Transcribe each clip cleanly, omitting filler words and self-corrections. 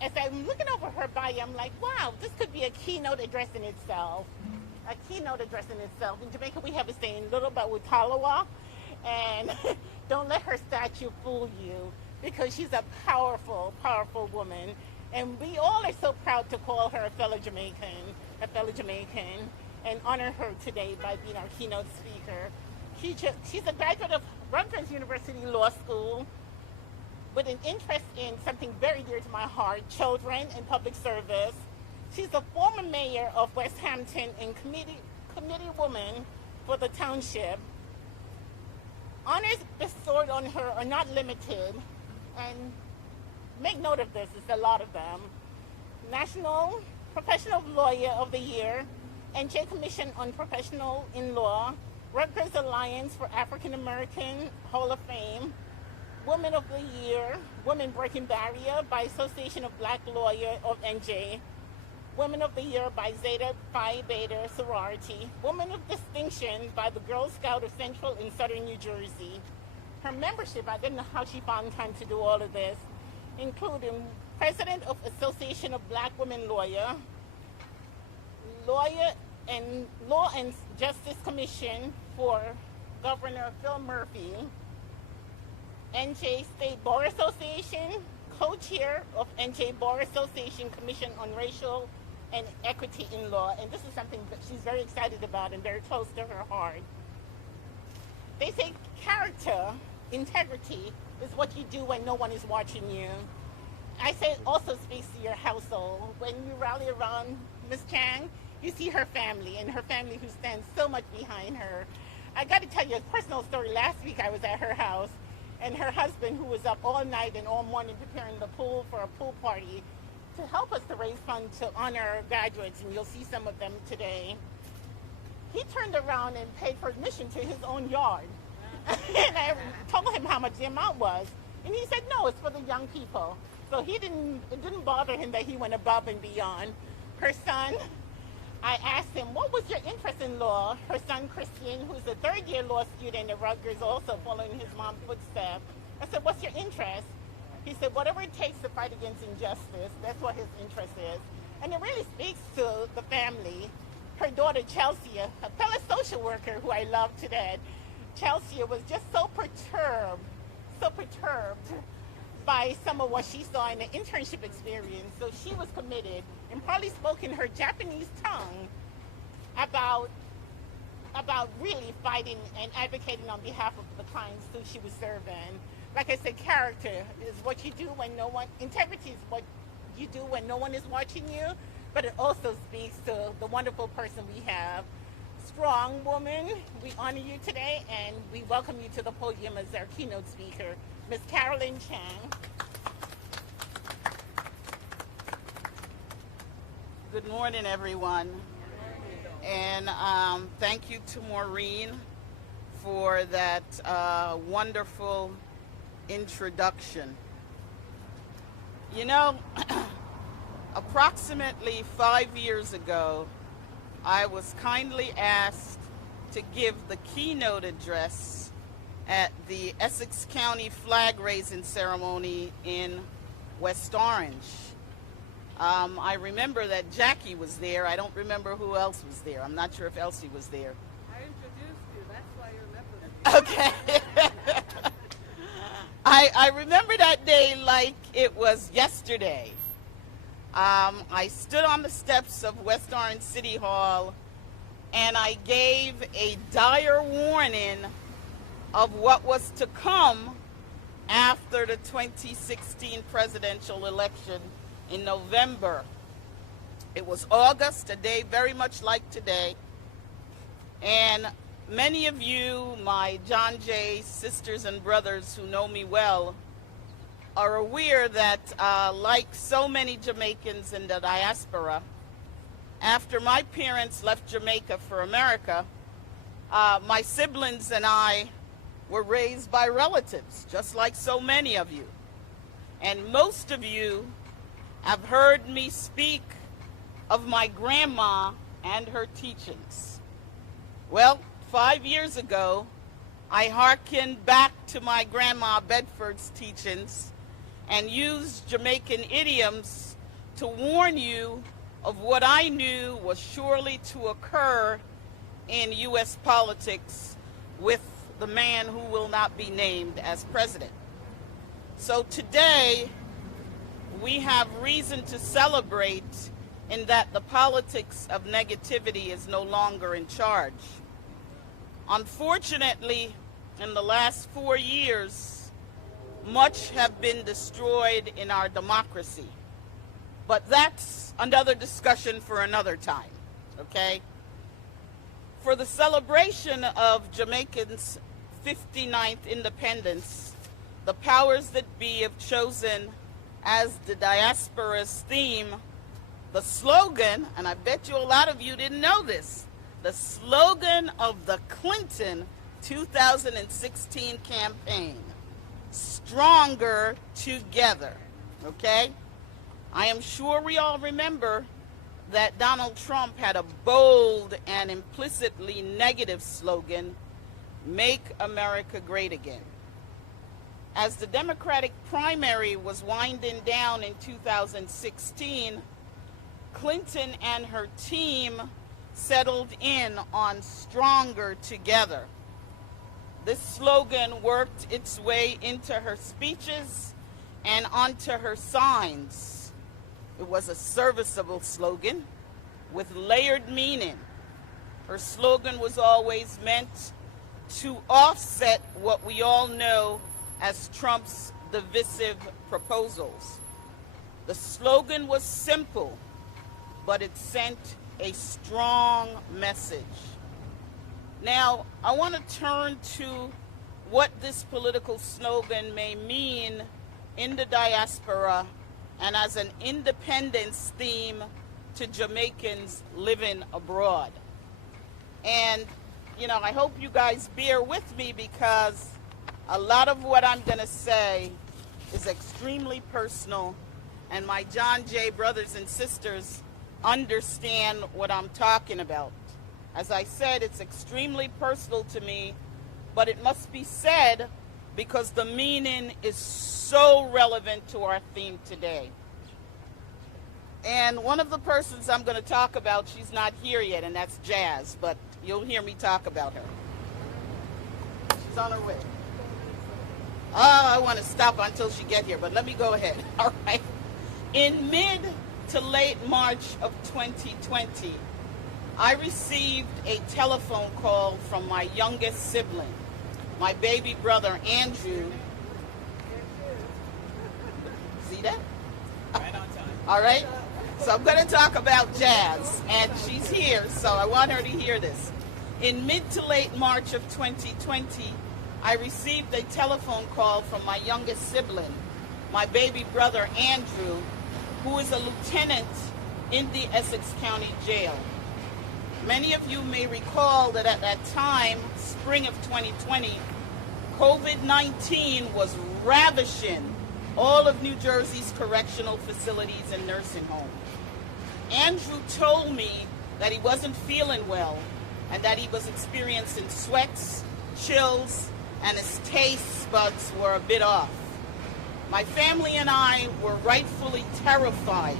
as I'm looking over her bio, I'm like, wow, this could be a keynote address in itself. A keynote address in itself. In Jamaica, we have a saying, little but with Talawa, and don't let her statue fool you, because she's a powerful, powerful woman. And we all are so proud to call her a fellow Jamaican, and honor her today by being our keynote speaker. She's a graduate of Rutgers University Law School with an interest in something very dear to my heart, children and public service. She's a former mayor of West Hampton and committee woman for the township. Honors bestowed on her are not limited, and make note of this, it's a lot of them. National Professional Lawyer of the Year, J Commission on Professional in Law, Rutgers Alliance for African American Hall of Fame, Woman of the Year, Women Breaking Barrier by Association of Black Lawyers of NJ, Women of the Year by Zeta Phi Beta Sorority, Woman of Distinction by the Girl Scout of Central and Southern New Jersey. Her membership, I didn't know how she found time to do all of this, including President of Association of Black Women Law and Justice Commission for Governor Phil Murphy, NJ State Bar Association, co-chair of NJ Bar Association Commission on Racial and Equity in Law, and this is something that she's very excited about and very close to her heart. They say character, integrity, is what you do when no one is watching you. I say it also speaks to your household. When you rally around Ms. Chang, you see her family, and her family who stands so much behind her. I got to tell you a personal story. Last week I was at her house, and her husband, who was up all night and all morning preparing the pool for a pool party to help us to raise funds to honor graduates, and you'll see some of them today, he turned around and paid for admission to his own yard. And I told him how much the amount was, and he said, no, it's for the young people. So it didn't bother him that he went above and beyond. Her son, I asked him, what was your interest in law? Her son, Christian, who's a third-year law student at Rutgers, also following his mom's footsteps. I said, what's your interest? He said, whatever it takes to fight against injustice. That's what his interest is. And it really speaks to the family. Her daughter, Chelsea, a fellow social worker who I love to death, Chelsea was just so perturbed by some of what she saw in the internship experience. So she was committed and probably spoke in her Japanese tongue about really fighting and advocating on behalf of the clients who she was serving. Like I said, character is what you do when integrity is what you do when no one is watching you, but it also speaks to the wonderful person we have. Strong woman, we honor you today, and we welcome you to the podium as our keynote speaker, Ms. Carolyn Chang. Good morning, everyone. And thank you to Maureen for that wonderful introduction. You know, approximately 5 years ago, I was kindly asked to give the keynote address at the Essex County flag raising ceremony in West Orange. I remember that Jackie was there. I don't remember who else was there. I'm not sure if Elsie was there. I introduced you. That's why you remember me. Okay. I remember that day like it was yesterday. I stood on the steps of West Orange City Hall and I gave a dire warning of what was to come after the 2016 presidential election in November. It was August, a day very much like today, and many of you, my Jon-J sisters and brothers who know me well, are aware that like so many Jamaicans in the diaspora, after my parents left Jamaica for America, my siblings and I were raised by relatives, just like so many of you. And most of you have heard me speak of my grandma and her teachings. Well, 5 years ago, I hearkened back to my grandma Bedford's teachings and used Jamaican idioms to warn you of what I knew was surely to occur in U.S. politics with the man who will not be named as president. So today, we have reason to celebrate in that the politics of negativity is no longer in charge. Unfortunately, in the last 4 years, much have been destroyed in our democracy. But that's another discussion for another time, okay? For the celebration of Jamaicans' 59th independence, the powers that be have chosen as the diaspora's theme the slogan, and I bet you a lot of you didn't know this, the slogan of the Clinton 2016 campaign, Stronger Together, okay? I am sure we all remember that Donald Trump had a bold and implicitly negative slogan, Make America Great Again. As the Democratic primary was winding down in 2016, Clinton and her team settled in on Stronger Together. This slogan worked its way into her speeches and onto her signs. It was a serviceable slogan with layered meaning. Her slogan was always meant to offset what we all know as Trump's divisive proposals. The slogan was simple, but it sent a strong message. Now, I want to turn to what this political slogan may mean in the diaspora and as an independence theme to Jamaicans living abroad. And, I hope you guys bear with me because a lot of what I'm going to say is extremely personal, and my Jon-J brothers and sisters understand what I'm talking about. As I said, it's extremely personal to me, but it must be said because the meaning is so relevant to our theme today. And one of the persons I'm going to talk about, she's not here yet, and that's Jazz, but you'll hear me talk about her. She's on her way. Oh, I want to stop until she gets here, but let me go ahead. All right. In mid to late March of 2020, I received a telephone call from my youngest sibling, my baby brother, Andrew. See that? Right on time. All right. So I'm going to talk about Jazz, and she's here, so I want her to hear this. In mid to late March of 2020, I received a telephone call from my youngest sibling, my baby brother, Andrew, who is a lieutenant in the Essex County Jail. Many of you may recall that at that time, spring of 2020, COVID-19 was ravishing all of New Jersey's correctional facilities and nursing homes. Andrew told me that he wasn't feeling well and that he was experiencing sweats, chills, and his taste buds were a bit off. My family and I were rightfully terrified.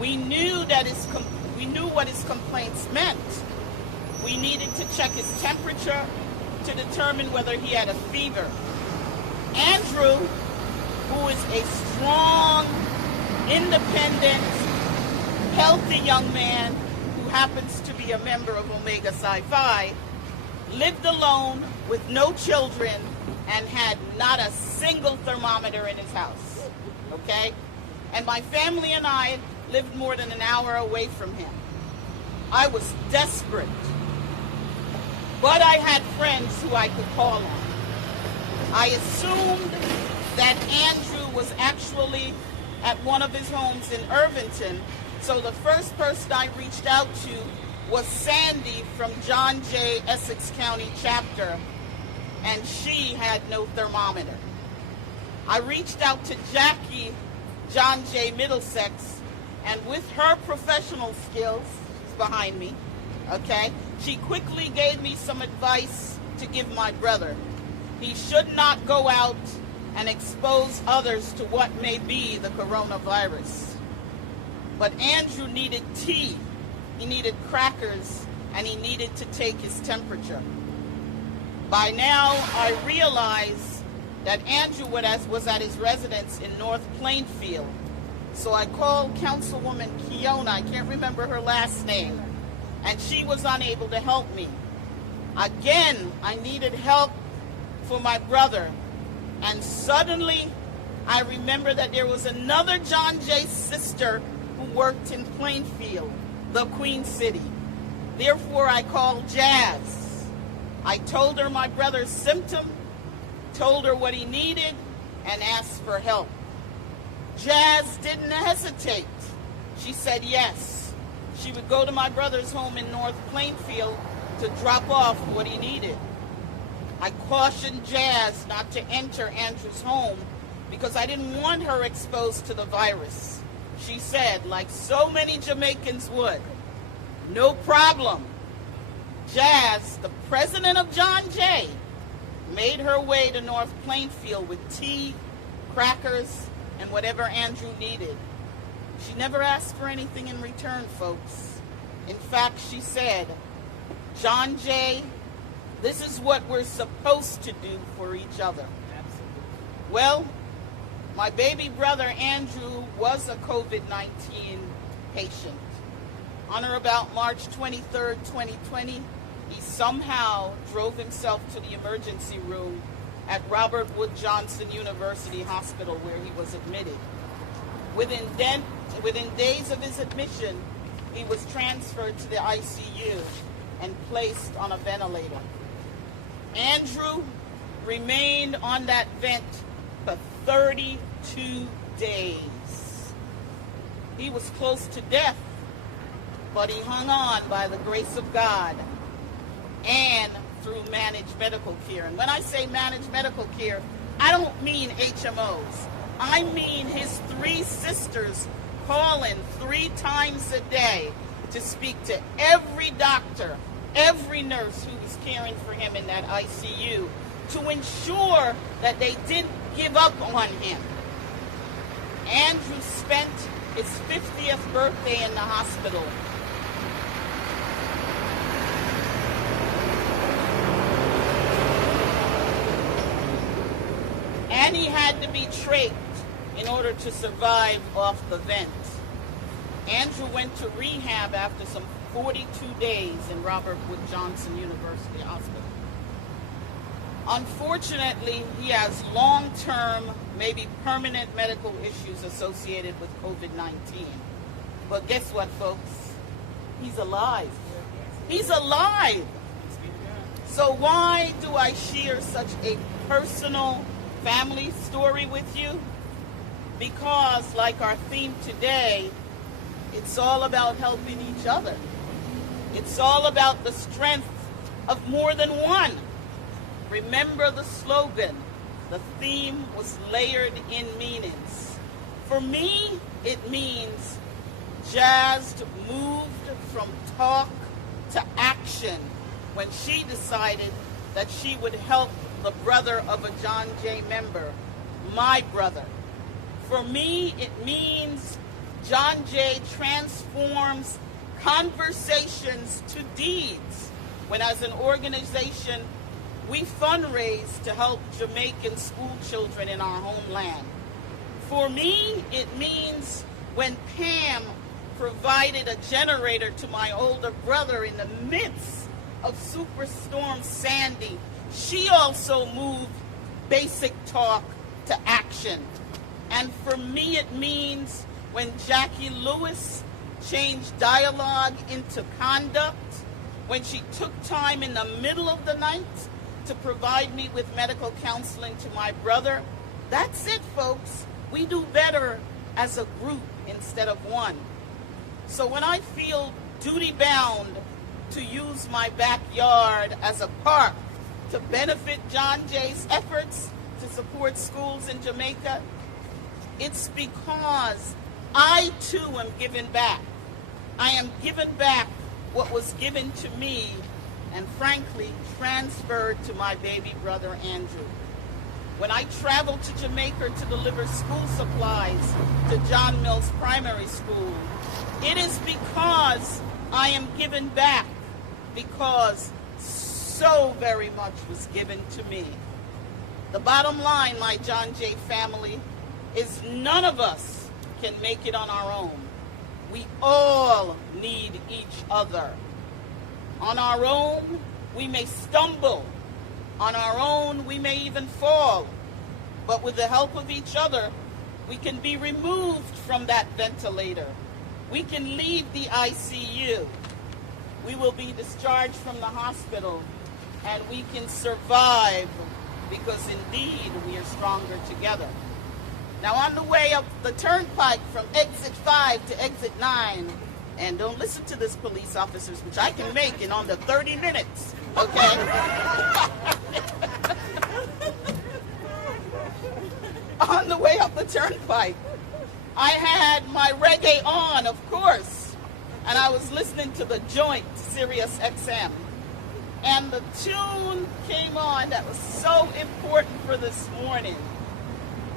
We knew what his complaints meant. We needed to check his temperature to determine whether he had a fever. Andrew, who is a strong, independent, healthy young man who happens to be a member of Omega Psi Phi, lived alone with no children and had not a single thermometer in his house, okay? And my family and I lived more than an hour away from him. I was desperate, but I had friends who I could call on. I assumed that Andrew was actually at one of his homes in Irvington, so the first person I reached out to was Sandy from Jon-J Essex County chapter, and she had no thermometer. I reached out to Jackie, Jon-J Middlesex, and with her professional skills, she's behind me, okay, she quickly gave me some advice to give my brother. He should not go out and expose others to what may be the coronavirus. But Andrew needed tea, he needed crackers, and he needed to take his temperature. By now, I realized that Andrew was at his residence in North Plainfield. So I called Councilwoman Kiona, I can't remember her last name, and she was unable to help me. Again, I needed help for my brother, and suddenly I remember that there was another Jon-J sister who worked in Plainfield, the Queen City. Therefore, I called Jazz. I told her my brother's symptom, told her what he needed, and asked for help. Jazz didn't hesitate. She said yes. She would go to my brother's home in North Plainfield to drop off what he needed. I cautioned Jazz not to enter Andrew's home because I didn't want her exposed to the virus. She said, like so many Jamaicans would, no problem. Jazz, the president of Jon-J, made her way to North Plainfield with tea, crackers, and whatever Andrew needed. She never asked for anything in return, folks. In fact, she said, Jon-J, this is what we're supposed to do for each other. Absolutely. Well, my baby brother Andrew was a COVID-19 patient. On or about March 23rd, 2020, he somehow drove himself to the emergency room at Robert Wood Johnson University Hospital where he was admitted. Within days of his admission, he was transferred to the ICU and placed on a ventilator. Andrew remained on that vent for 32 days. He was close to death, but he hung on by the grace of God and through managed medical care. And when I say managed medical care, I don't mean HMOs. I mean his 3 sisters calling 3 times a day to speak to every doctor, every nurse who was caring for him in that ICU to ensure that they didn't give up on him. Andrew spent his 50th birthday in the hospital. And he had to be trached in order to survive off the vent. Andrew went to rehab after some 42 days in Robert Wood Johnson University Hospital. Unfortunately, he has long-term, maybe permanent medical issues associated with COVID-19. But guess what, folks? He's alive. He's alive. So why do I share such a personal family story with you? Because, like our theme today, it's all about helping each other. It's all about the strength of more than one. Remember the slogan. The theme was layered in meanings. For me, it means Jazz moved from talk to action when she decided that she would help the brother of a Jon-J member, my brother. For me, it means Jon-J transforms conversations to deeds when, as an organization, we fundraise to help Jamaican school children in our homeland. For me, it means when Pam provided a generator to my older brother in the midst of Superstorm Sandy, she also moved basic talk to action. And for me, it means when Jackie Lewis changed dialogue into conduct, when she took time in the middle of the night to provide me with medical counseling to my brother. That's it, folks. We do better as a group instead of one. So when I feel duty-bound to use my backyard as a park to benefit Jon-J's efforts to support schools in Jamaica, it's because I too am giving back. I am giving back what was given to me and frankly transferred to my baby brother Andrew. when I travel to Jamaica to deliver school supplies to John Mills Primary School, it is because I am given back, because so very much was given to me. The bottom line, my Jon-J family, is none of us can make it on our own. We all need each other. On our own, we may stumble. On our own, we may even fall. But with the help of each other, we can be removed from that ventilator. We can leave the ICU. We will be discharged from the hospital, and we can survive because indeed we are stronger together. Now, on the way up the turnpike from exit 5 to exit 9, and don't listen to this, police officers, which I can make in under 30 minutes, okay? On the way up the turnpike, I had my reggae on, of course, and I was listening to the Joint, Sirius XM. And the tune came on that was so important for this morning.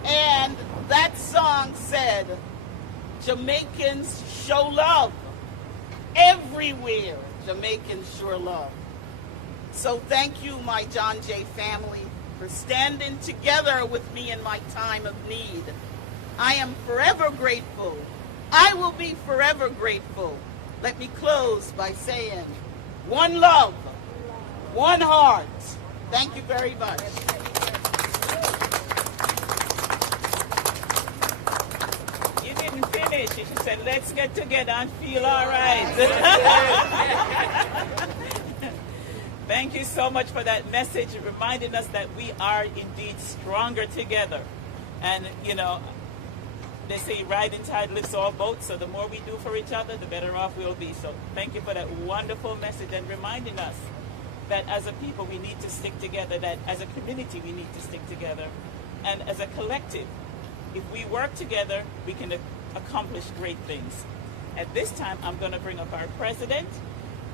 And that song said, Jamaicans show love. Everywhere, Jamaicans show love. So thank you, my Jon-J family, for standing together with me in my time of need. I am forever grateful. I will be forever grateful. Let me close by saying, one love, one heart. Thank you very much. You didn't finish. She said, let's get together and feel all right. Thank you so much for that message, reminding us that we are indeed stronger together. And, you know, they say rising tide lifts all boats, so the more we do for each other, the better off we'll be. So thank you for that wonderful message and reminding us that as a people we need to stick together, that as a community we need to stick together, and as a collective, if we work together, we can accomplish great things. At this time, I'm going to bring up our president,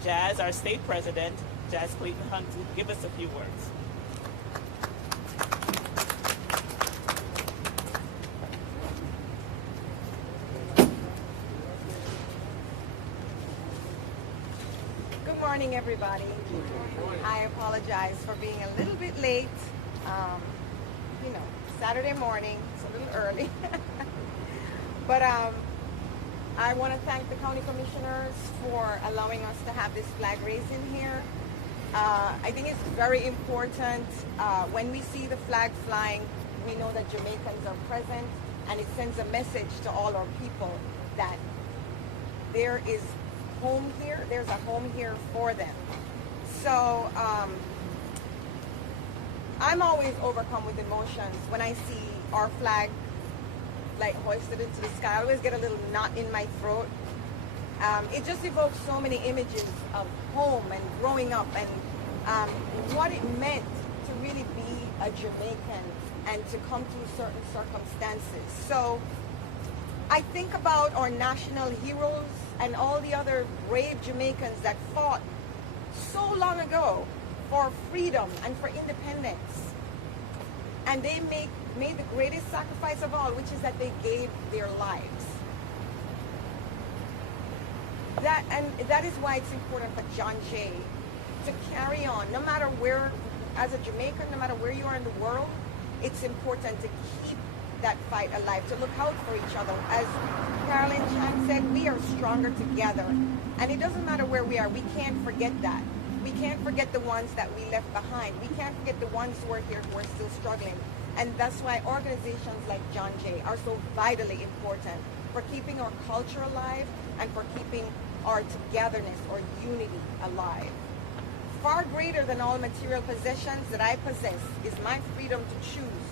Jazz, our state president, Jazz Clayton Hunt, to give us a few words. Good morning, everybody. I apologize for being a little bit late. You know, Saturday morning, it's a little early. But I want to thank the county commissioners for allowing us to have this flag raising here. I think it's very important when we see the flag flying, we know that Jamaicans are present, and it sends a message to all our people that there is home here, there's a home here for them. So I'm always overcome with emotions when I see our flag like hoisted into the sky. I always get a little knot in my throat. It just evokes so many images of home and growing up and what it meant to really be a Jamaican and to come through certain circumstances. So I think about our national heroes and all the other brave Jamaicans that fought so long ago for freedom and for independence. And they made the greatest sacrifice of all, which is that they gave their lives. That is why it's important for Jon-J to carry on, no matter where, as a Jamaican, no matter where you are in the world, it's important to keep that fight alive, to look out for each other. As Carolyn Chan said, we are stronger together. And it doesn't matter where we are, we can't forget that. We can't forget the ones that we left behind. We can't forget the ones who are here who are still struggling. And that's why organizations like Jon-J are so vitally important for keeping our culture alive and for keeping our togetherness or unity alive. Far greater than all material possessions that I possess is my freedom to choose,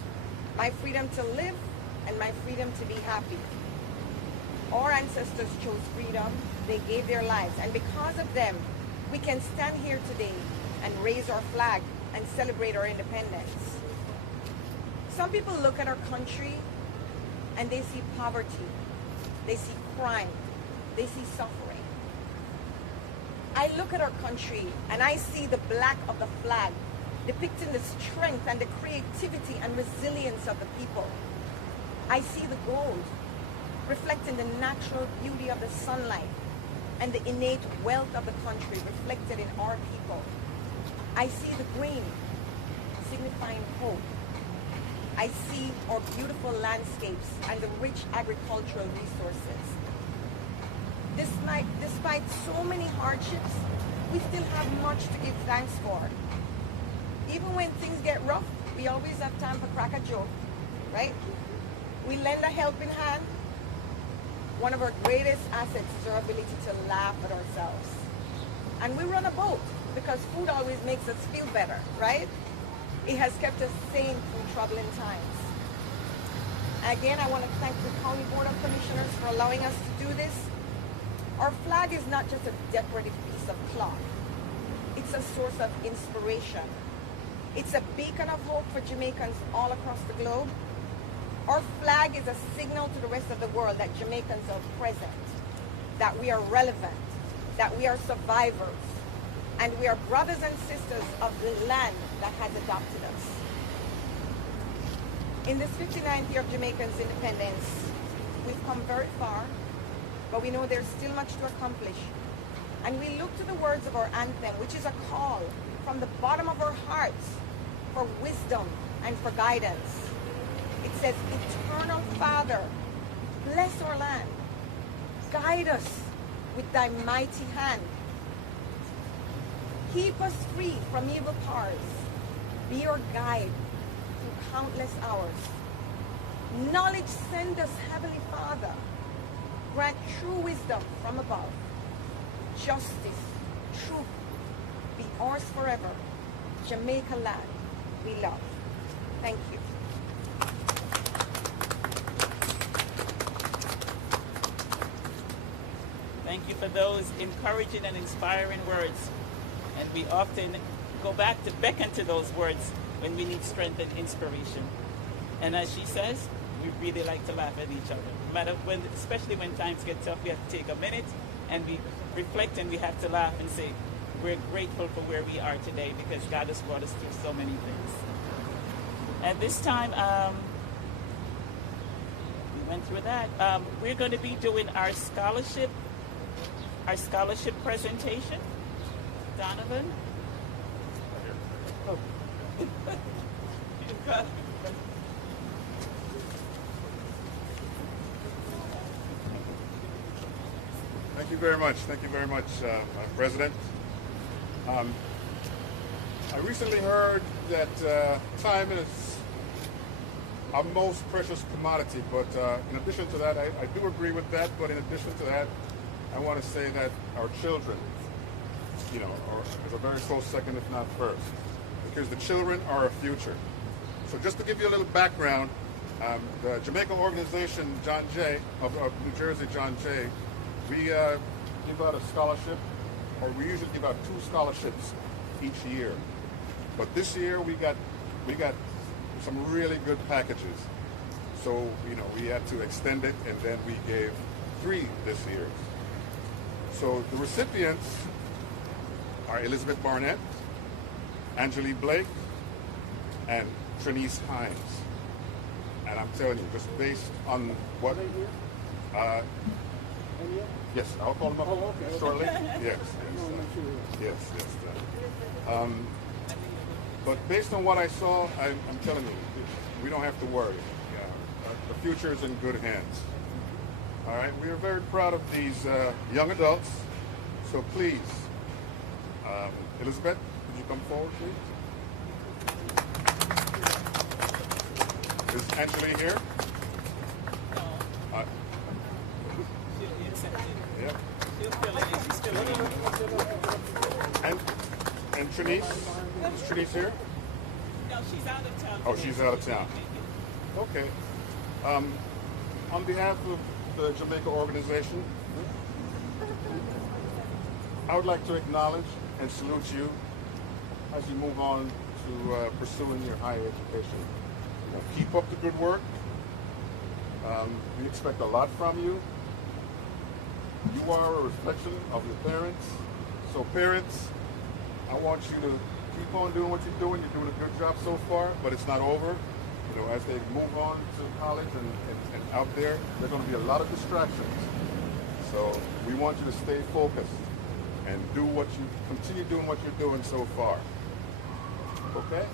my freedom to live, and my freedom to be happy. Our ancestors chose freedom. They gave their lives. And because of them, we can stand here today and raise our flag and celebrate our independence. Some people look at our country and they see poverty, they see crime, they see suffering. I look at our country and I see the black of the flag depicting the strength and the creativity and resilience of the people. I see the gold, reflecting the natural beauty of the sunlight and the innate wealth of the country reflected in our people. I see the green, signifying hope. I see our beautiful landscapes and the rich agricultural resources. Despite so many hardships, we still have much to give thanks for. Even when things get rough, we always have time for crack a joke, right? We lend a helping hand. One of our greatest assets is our ability to laugh at ourselves. And we run a boat because food always makes us feel better, right? It has kept us sane through troubling times. Again, I want to thank the County Board of Commissioners for allowing us to do this. Our flag is not just a decorative piece of cloth. It's a source of inspiration. It's a beacon of hope for Jamaicans all across the globe. Our flag is a signal to the rest of the world that Jamaicans are present, that we are relevant, that we are survivors, and we are brothers and sisters of the land that has adopted us. In this 59th year of Jamaicans' independence, we've come very far, but we know there's still much to accomplish. And we look to the words of our anthem, which is a call from the bottom of our hearts for wisdom and for guidance. It says, Eternal Father, bless our land. Guide us with thy mighty hand. Keep us free from evil powers. Be our guide through countless hours. Knowledge send us, Heavenly Father. Grant true wisdom from above. Justice, truth, be ours forever. Jamaica land, we love. Thank you. Thank you for those encouraging and inspiring words. And we often go back to beckon to those words when we need strength and inspiration. And as she says, we really like to laugh at each other. No matter when, especially when times get tough, we have to take a minute and we reflect and we have to laugh and say, we're grateful for where we are today because God has brought us through so many things. At this time, we went through that. We're going to be doing our scholarship presentation. Donovan? Oh. Thank you very much. Thank you very much, President. I recently heard that time is our most precious commodity, but in addition to that, I do agree with that, but in addition to that, I want to say that our children, is a very close second, if not first, because the children are our future. So just to give you a little background, the Jamaica organization, Jon-J, of New Jersey, Jon-J, we give out a scholarship, or we usually give out 2 scholarships each year. But this year we got some really good packages. So, we had to extend it, and then we gave 3 this year. So the recipients are Elizabeth Barnett, Angelique Blake, and Trinice Hines. And I'm telling you, just based on what... yes, I'll call them up shortly. Yes. But based on what I saw, I'm telling you, we don't have to worry. The future is in good hands. All right, we are very proud of these young adults. So please, Elizabeth, could you come forward, please? Is Angelique here? Yeah. And Trinice? Is Trinice here? No, she's out of town. Oh, she's out of town. Okay. On behalf of the Jamaica organization, I would like to acknowledge and salute you as you move on to pursuing your higher education. Keep up the good work. We expect a lot from you. You are a reflection of your parents. So parents, I want you to keep on doing what you're doing. You're doing a good job so far, but it's not over. You know, as they move on to college and out there are going to be a lot of distractions. So we want you to stay focused and continue doing what you're doing so far. Okay?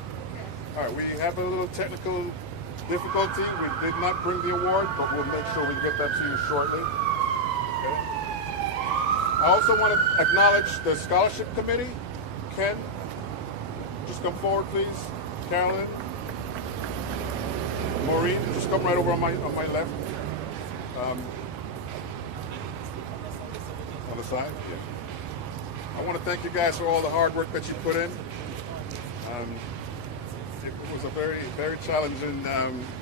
All right, we have a little technical difficulty. We did not bring the award, but we'll make sure we get that to you shortly. Okay? I also want to acknowledge the scholarship committee. Ken, just come forward, please. Carolyn, Maureen, just come right over on my left. On the side? Yeah. I want to thank you guys for all the hard work that you put in. It was a very, very challenging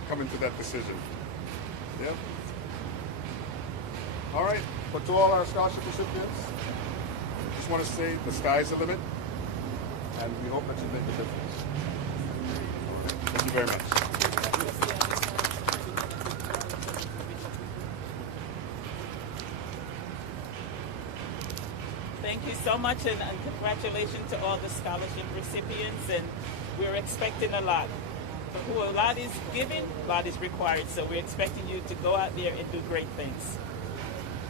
coming to that decision. Yep. All right, but to all our scholarship recipients, I just want to say the sky's the limit, and we hope that you make a difference. Thank you very much. Thank you so much, and congratulations to all the scholarship recipients. And we're expecting a lot. A lot is given, a lot is required. So we're expecting you to go out there and do great things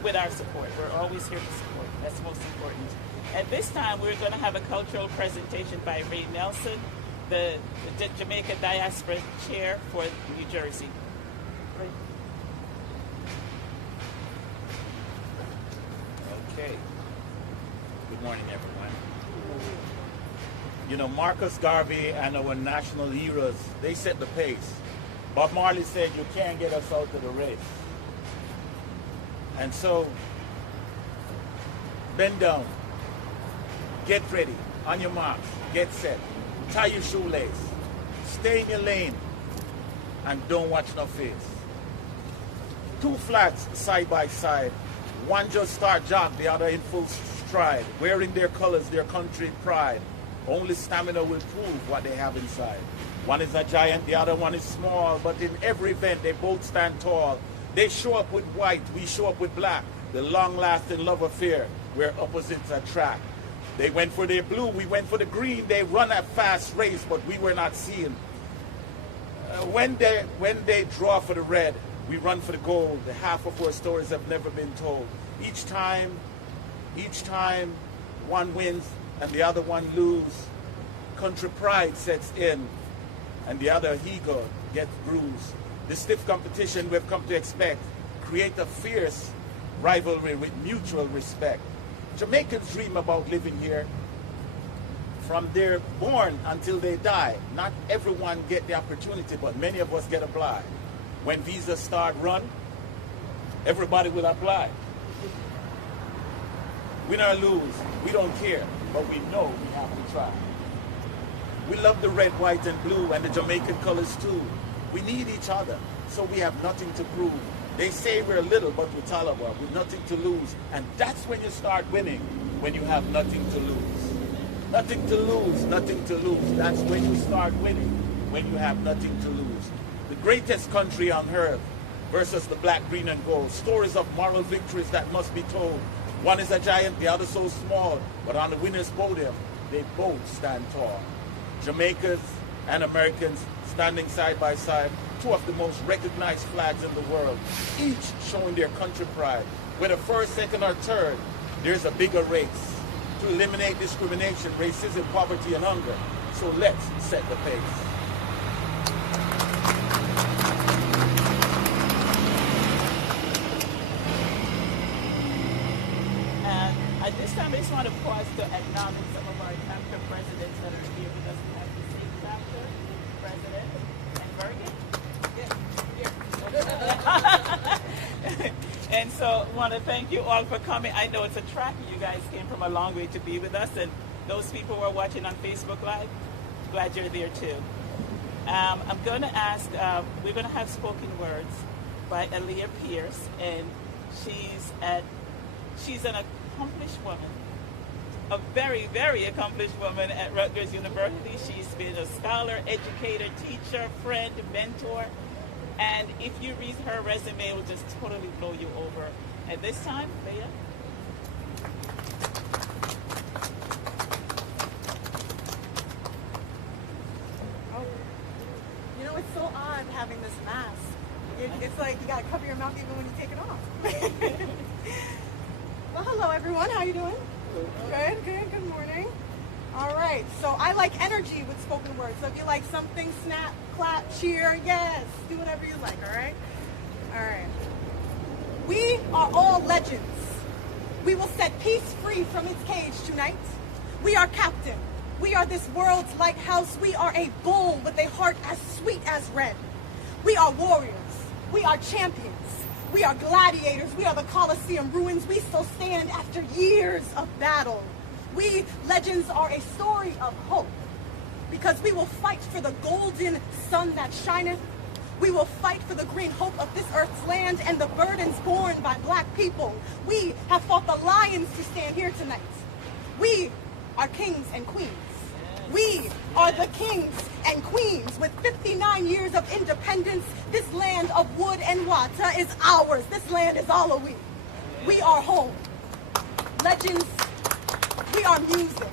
with our support. We're always here to support. That's most important. At this time, we're going to have a cultural presentation by Ray Nelson, the Jamaica Diaspora Chair for New Jersey. Ray. Okay. Good morning, everyone. You know, Marcus Garvey and our national heroes, they set the pace. Bob Marley said, you can't get us out of the race. And so, bend down, get ready, on your marks, get set, tie your shoelace, stay in your lane, and don't watch no face. Two flags side by side, one just start jog, the other in full stride, wearing their colors, their country pride. Only stamina will prove what they have inside. One is a giant, the other one is small, but in every event they both stand tall. They show up with white, we show up with black. The long-lasting love affair where opposites attract. They went for their blue, we went for the green. They run a fast race, but we were not seen. When they draw for the red, we run for the gold. The half of our stories have never been told. Each time, one wins and the other one loses. Country pride sets in, and the other ego gets bruised. The stiff competition we've come to expect create a fierce rivalry with mutual respect. Jamaicans dream about living here from they're born until they die. Not everyone get the opportunity, but many of us get applied. When visas start run, everybody will apply. Win or lose, we don't care, but we know we have to try. We love the red, white, and blue, and the Jamaican colors too. We need each other, so we have nothing to prove. They say we're little, but we're Talawa, with nothing to lose. And that's when you start winning, when you have nothing to lose. Nothing to lose, nothing to lose. That's when you start winning, when you have nothing to lose. The greatest country on earth versus the black, green, and gold. Stories of moral victories that must be told. One is a giant, the other so small, but on the winner's podium, they both stand tall. Jamaicans and Americans standing side by side, two of the most recognized flags in the world, each showing their country pride. Whether first, second, or third, there's a bigger race to eliminate discrimination, racism, poverty, and hunger. So let's set the pace. And at this time, I just want to pause to acknowledge some of our chapter presidents that are here with us. We have the state chapter president and Bergen. And so I want to thank you all for coming. I know it's a track. You guys came from a long way to be with us. And those people who are watching on Facebook Live, glad you're there too. I'm going to ask, we're going to have spoken words by Aaliyah Pierce. And she's an accomplished woman, a very, very accomplished woman at Rutgers University. She's been a scholar, educator, teacher, friend, mentor. And if you read her resume, it will just totally blow you over. At this time, Leah. so odd having this mask. It's like you gotta cover your mouth even when you take it off. Well, hello everyone. How you doing? Good morning. All right. So I like energy with spoken words. So if you like something, snap, clap, cheer, yes, do whatever you like. All right. All right. We are all legends. We will set peace free from its cage tonight. We are captain. We are this world's lighthouse. We are a bull with a heart as sweet as red. We are warriors. We are champions. We are gladiators. We are the Colosseum ruins. We still stand after years of battle. We legends are a story of hope because we will fight for the golden sun that shineth. We will fight for the green hope of this earth's land and the burdens borne by black people. We have fought the lions to stand here tonight. We are kings and queens. We are the kings and queens. With 59 years of independence, this land of wood and water is ours. This land is all of we. We are home. Legends, we are music.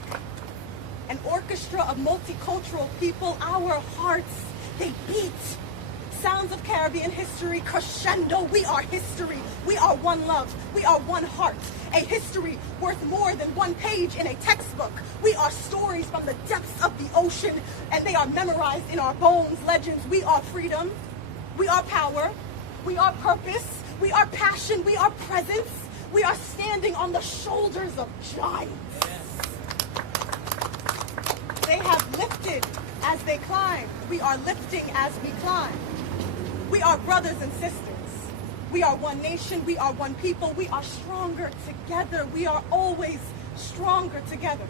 An orchestra of multicultural people. Our hearts, they beat. Sounds of Caribbean history crescendo. We are history. We are one love. We are one heart. A history worth more than one page in a textbook. We are stories from the depths of the ocean, and they are memorized in our bones. Legends. We are freedom. We are power. We are purpose. We are passion. We are presence. We are standing on the shoulders of giants. They have lifted as they climb. We are lifting as we climb. We are brothers and sisters. We are one nation. We are one people. We are stronger together. We are always stronger together.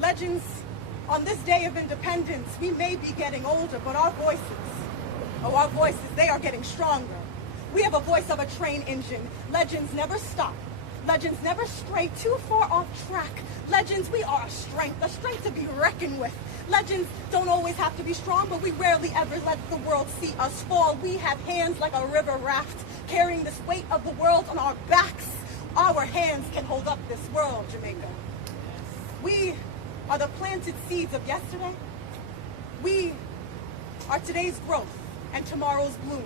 Legends, on this day of independence, we may be getting older, but our voices, they are getting stronger. We have a voice of a train engine. Legends never stop. Legends never stray too far off track. Legends, we are a strength to be reckoned with. Legends don't always have to be strong, but we rarely ever let the world see us fall. We have hands like a river raft, carrying this weight of the world on our backs. Our hands can hold up this world, Jamaica. We are the planted seeds of yesterday. We are today's growth and tomorrow's bloom.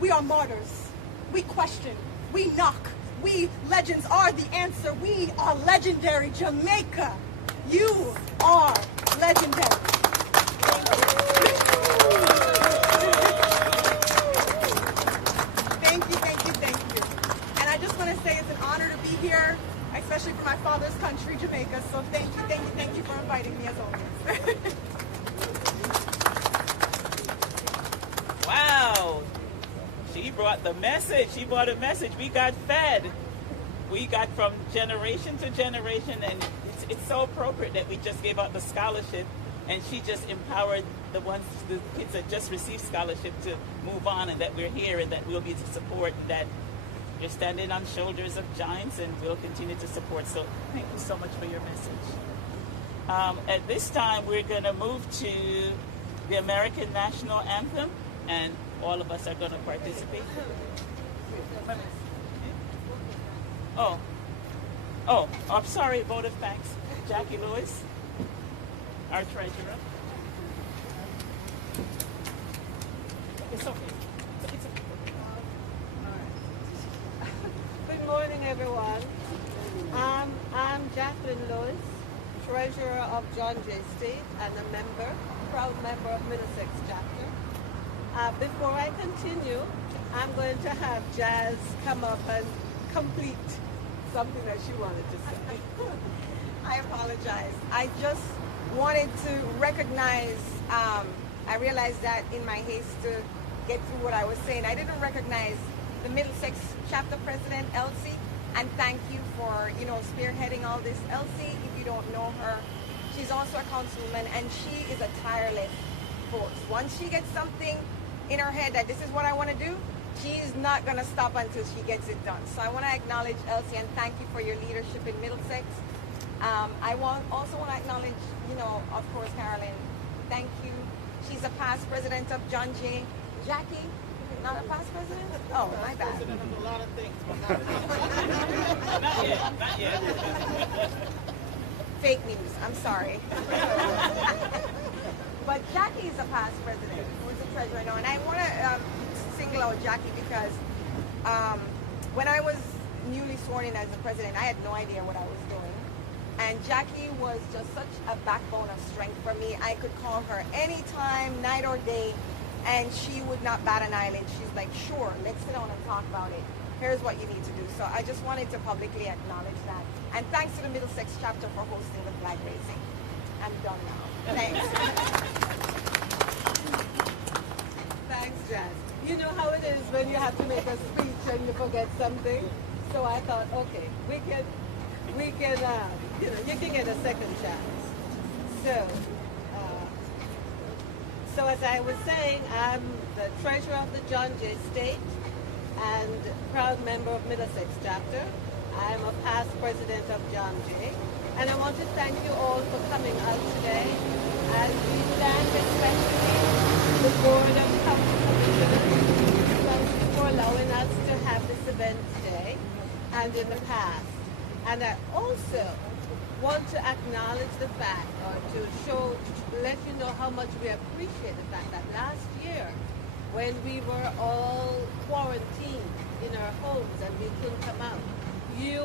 We are martyrs. We question. We knock. We legends are the answer. We are legendary, Jamaica. You are legendary. Thank you. And I just want to say it's an honor to be here, especially for my father's country, Jamaica. So thank you for inviting me as always. Wow. She brought the message. She brought a message. We got fed. We got from generation to generation, and it's so appropriate that we just gave out the scholarship, and she just empowered the kids that just received scholarship to move on, and that we're here, and that we'll be to support, and that you're standing on shoulders of giants, and we'll continue to support. So thank you so much for your message. At this time, we're going to move to the American National Anthem, and all of us are going to participate. I'm sorry, vote of thanks. Jackie Lewis, our treasurer. It's okay. It's okay. Good morning, everyone. I'm Jacqueline Lewis, treasurer of Jon-J State and a proud member of Middlesex chapter. Before I continue, I'm going to have Jazz come up and complete something that she wanted to say. I apologize. I just wanted to recognize, I realized that in my haste to get through what I was saying, I didn't recognize the Middlesex chapter president, Elsie, and thank you for, spearheading all this. Elsie, if you don't know her, she's also a councilwoman, and she is a tireless force. Once she gets something in her head that this is what I want to do, she's not going to stop until she gets it done. So I want to acknowledge Elsie and thank you for your leadership in Middlesex. I also want to acknowledge, of course, Carolyn. Thank you. She's a past president of Jon-J. Jackie, not a past president? Oh, my bad. President of a lot of things, but Not yet. Fake news. I'm sorry. But Jackie is a past president who's the treasurer now. And I want to single out Jackie because when I was newly sworn in as the president, I had no idea what I was doing. And Jackie was just such a backbone of strength for me. I could call her anytime, night or day, and she would not bat an eyelid. She's like, sure, let's sit down and talk about it. Here's what you need to do. So I just wanted to publicly acknowledge that. And thanks to the Middlesex chapter for hosting the flag raising. I'm done now. Thanks. Thanks, Jazz. You know how it is when you have to make a speech and you forget something. So I thought, okay, we can, you can get a second chance. So as I was saying, I'm the treasurer of the Jon-J State and proud member of Middlesex chapter. I'm a past president of Jon-J. And I want to thank you all for coming out today as we thank especially the Board of County Commissioners for allowing us to have this event today and in the past. And I also want to acknowledge the fact, or to let you know how much we appreciate the fact that last year, when we were all quarantined in our homes and we couldn't come out, you